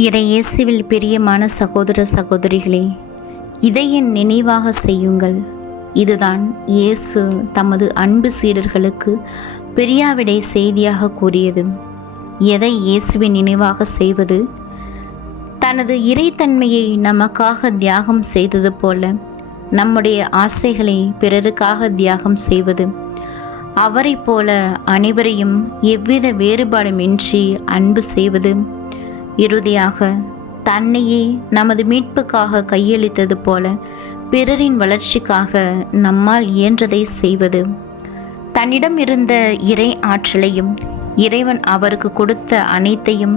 இயேசுவில் பிரியமான சகோதர சகோதரிகளே, இதை என் நினைவாக செய்யுங்கள். இதுதான் இயேசு தமது அன்பு சீடர்களுக்கு பிரியாவிடை செய்தியாக கூறியது. எதை இயேசுவின் நினைவாக செய்வது? தனது இறைத்தன்மையை நமக்காக தியாகம் செய்தது போல நம்முடைய ஆசைகளை பிறருக்காக தியாகம் செய்வது. அவரை போல அனைவரையும் எவ்வித வேறுபாடுமின்றி அன்பு செய்வது. இறுதியாக தன்னையே நமது மீட்புக்காக கையளித்தது போல பிறரின் வளர்ச்சிக்காக நம்மால் இயன்றதை செய்வது. தன்னிடம் இருந்த இறை ஆற்றலையும் இறைவன் அவருக்கு கொடுத்த அனைத்தையும்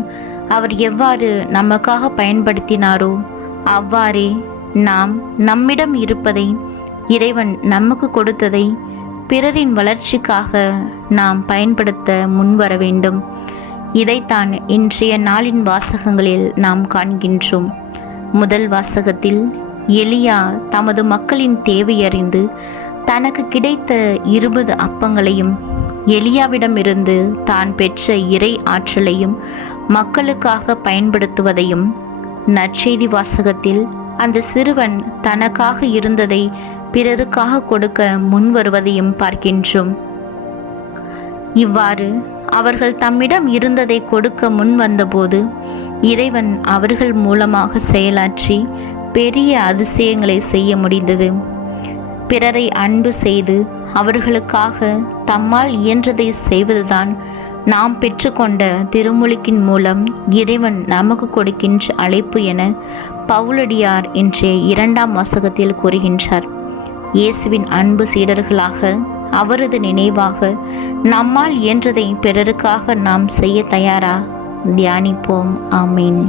அவர் எவ்வாறு நமக்காக பயன்படுத்தினாரோ அவ்வாறே நாம் நம்மிடம் இருப்பதை, இறைவன் நமக்கு கொடுத்ததை பிறரின் வளர்ச்சிக்காக நாம் பயன்படுத்த முன்வர வேண்டும். இதைத்தான் இன்றைய நாளின் வாசகங்களில் நாம் காண்கின்றோம். முதல் வாசகத்தில் எலியா தமது மக்களின் தேவையறிந்து தனக்கு கிடைத்த 20 அப்பங்களையும் எலியாவிடமிருந்து தான் பெற்ற இறை ஆற்றலையும் மக்களுக்காக பயன்படுத்துவதையும், நற்செய்தி வாசகத்தில் அந்த சிறுவன் தனக்காக இருந்ததை பிறருக்காக கொடுக்க முன்வருவதையும் பார்க்கின்றோம். இவ்வாறு அவர்கள் தம்மிடம் இருந்ததை கொடுக்க முன் வந்தபோது இறைவன் அவர்கள் மூலமாக செயலாற்றி பெரிய அதிசயங்களை செய்ய முடிந்தது. பிறரை அன்பு செய்து அவர்களுக்காக தம்மால் இயன்றதை செய்வதுதான் நாம் பெற்றுக்கொண்ட திருமுழுக்கின் மூலம் இறைவன் நமக்கு கொடுக்கின்ற அழைப்பு என பவுலடியார் இன்றைய 2ஆம் வாசகத்தில் கூறுகின்றார். இயேசுவின் அன்பு சீடர்களாக அவரது நினைவாக நம்மால் இயன்றதை பிறருக்காக நாம் செய்ய தயாரா? தியானிப்போம். ஆமீன்.